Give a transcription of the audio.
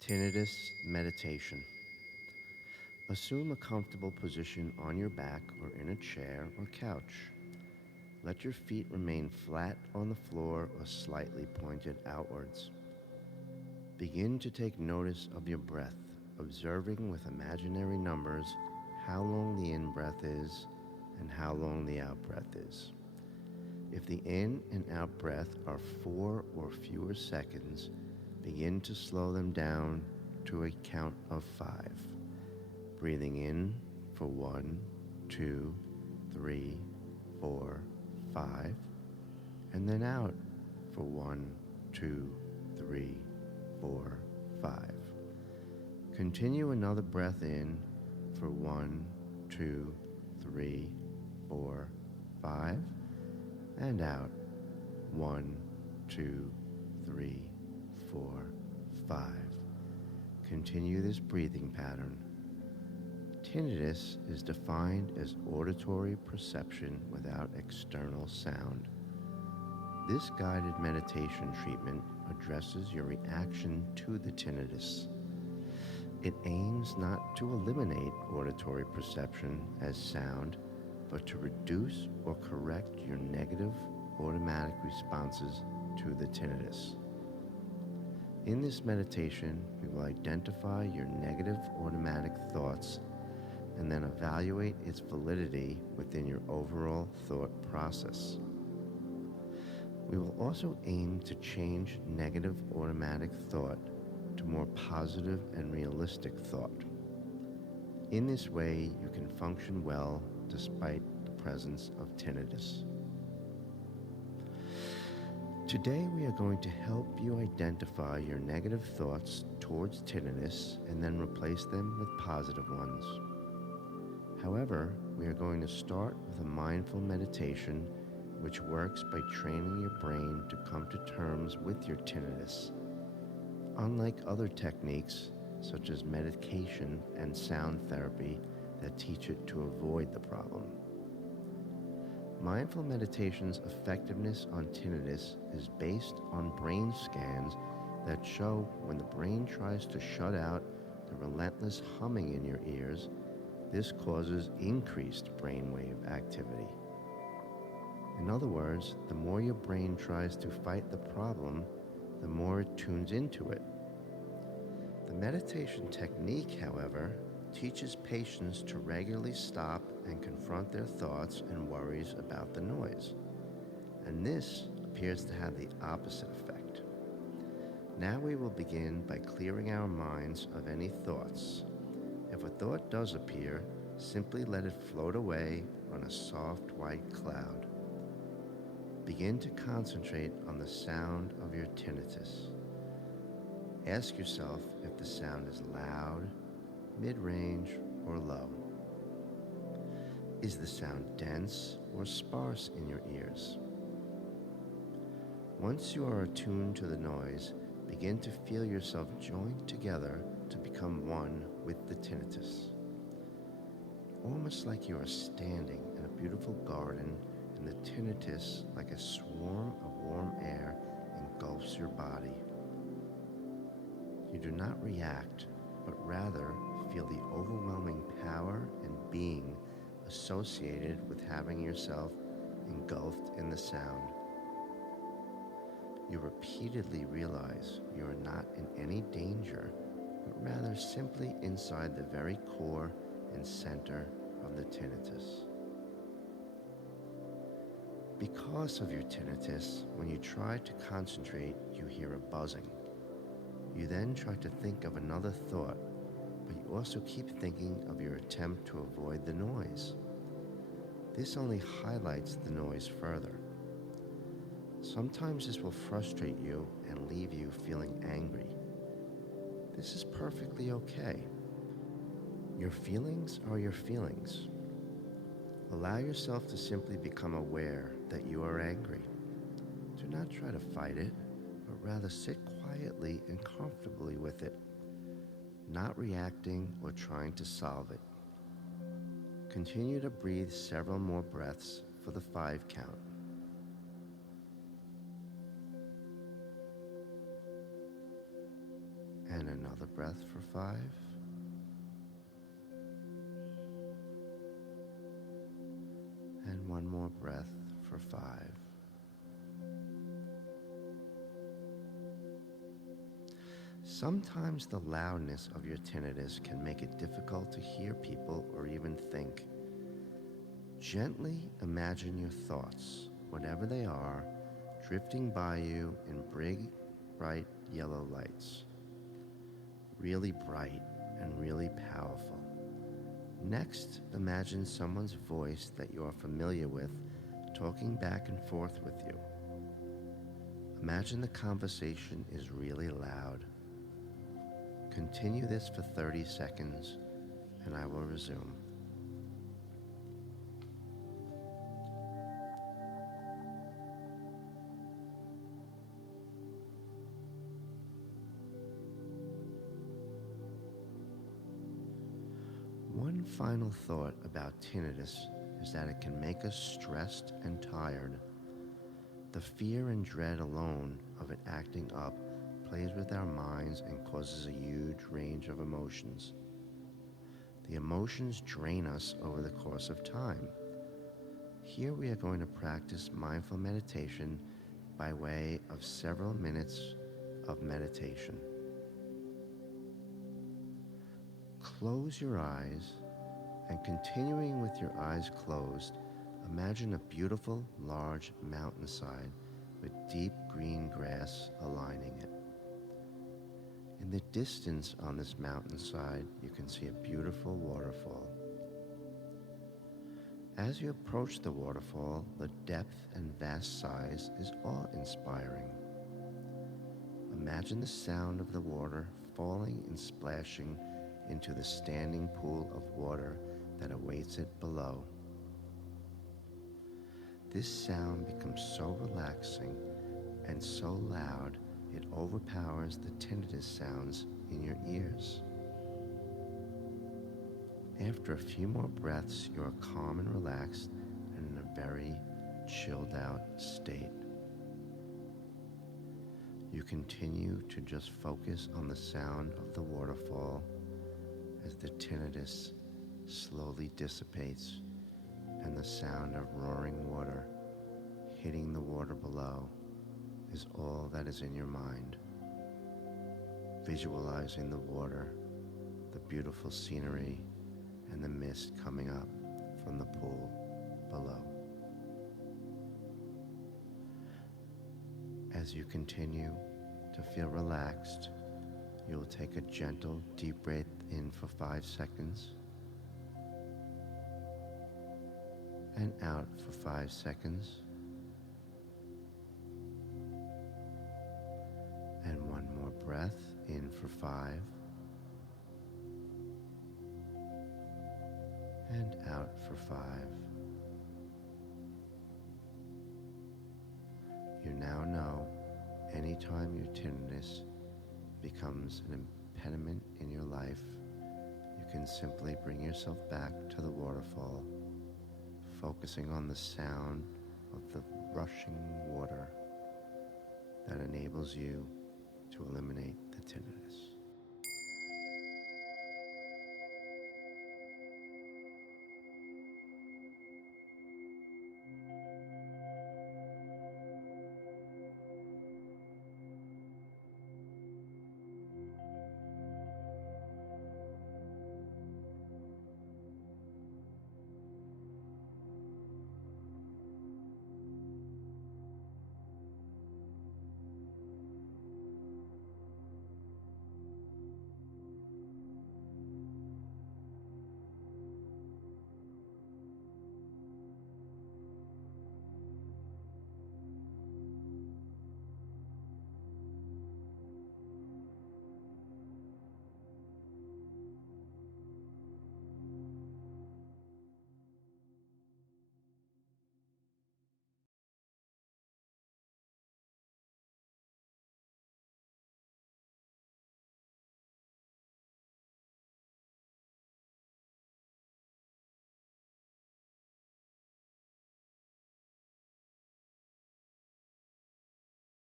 Tinnitus meditation. Assume a comfortable position on your back or in a chair or couch. Let your feet remain flat on the floor or slightly pointed outwards. Begin to take notice of your breath, observing with imaginary numbers how long the in-breath is and how long the out-breath is. If the in and out breath are 4 or fewer seconds, begin to slow them down to a count of 5. Breathing in for 1, 2, 3, 4, 5, and then out for 1, 2, 3, 4, 5. Continue another breath in for 1, 2, 3, 4, 5, and out 1, 2, 3, 4, 5. Continue this breathing pattern. Tinnitus is defined as auditory perception without external sound. This guided meditation treatment addresses your reaction to the tinnitus. It aims not to eliminate auditory perception as sound, but to reduce or correct your negative automatic responses to the tinnitus. In this meditation, we will identify your negative automatic thoughts and then evaluate its validity within your overall thought process. We will also aim to change negative automatic thought to more positive and realistic thought. In this way, you can function well despite the presence of tinnitus. Today, we are going to help you identify your negative thoughts towards tinnitus and then replace them with positive ones. However, we are going to start with a mindful meditation which works by training your brain to come to terms with your tinnitus. Unlike other techniques, such as medication and sound therapy that teach it to avoid the problem. Mindful meditation's effectiveness on tinnitus is based on brain scans that show when the brain tries to shut out the relentless humming in your ears, this causes increased brainwave activity. In other words, the more your brain tries to fight the problem, the more it tunes into it. The meditation technique, however, teaches patients to regularly stop and confront their thoughts and worries about the noise. And this appears to have the opposite effect. Now we will begin by clearing our minds of any thoughts. If a thought does appear, simply let it float away on a soft white cloud. Begin to concentrate on the sound of your tinnitus. Ask yourself if the sound is loud, mid-range, or low. Is the sound dense or sparse in your ears? Once you are attuned to the noise, begin to feel yourself joined together to become one with the tinnitus. Almost like you are standing in a beautiful garden and the tinnitus, like a swarm of warm air, engulfs your body. You do not react, but rather feel the overwhelming power and being associated with having yourself engulfed in the sound. You repeatedly realize you are not in any danger, but rather simply inside the very core and center of the tinnitus. Because of your tinnitus, when you try to concentrate, you hear a buzzing. You then try to think of another thought, but you also keep thinking of your attempt to avoid the noise. This only highlights the noise further. Sometimes this will frustrate you and leave you feeling angry. This is perfectly okay. Your feelings are your feelings. Allow yourself to simply become aware that you are angry. Do not try to fight it, but rather sit quietly and comfortably with it, not reacting or trying to solve it. Continue to breathe several more breaths for the 5 count. And And another breath for 5. And one more breath for 5. Sometimes the loudness of your tinnitus can make it difficult to hear people or even think. Gently imagine your thoughts, whatever they are, drifting by you in big, bright yellow lights. Really bright and really powerful. Next, imagine someone's voice that you are familiar with talking back and forth with you. Imagine the conversation is really loud. Continue this for 30 seconds and I will resume. One final thought about tinnitus is that it can make us stressed and tired. The fear and dread alone of it acting up plays with our minds and causes a huge range of emotions. The emotions drain us over the course of time. Here we are going to practice mindful meditation by way of several minutes of meditation. Close your eyes, and continuing with your eyes closed, imagine a beautiful, large mountainside with deep green grass aligning it. In the distance on this mountainside, you can see a beautiful waterfall. As you approach the waterfall, the depth and vast size is awe-inspiring. Imagine the sound of the water falling and splashing into the standing pool of water that awaits it below. This sound becomes so relaxing and so loud it overpowers the tinnitus sounds in your ears. After a few more breaths, you are calm and relaxed and in a very chilled out state. You continue to just focus on the sound of the waterfall as the tinnitus slowly dissipates and the sound of roaring water hitting the water below is all that is in your mind. Visualizing the water, the beautiful scenery, and the mist coming up from the pool below. As you continue to feel relaxed, you will take a gentle, deep breath in for 5 seconds and out for 5 seconds. And one more breath in for 5 and out for 5. You now know anytime your tinnitus becomes an impediment in your life, you can simply bring yourself back to the waterfall, focusing on the sound of the rushing water that enables you to eliminate the tinnitus.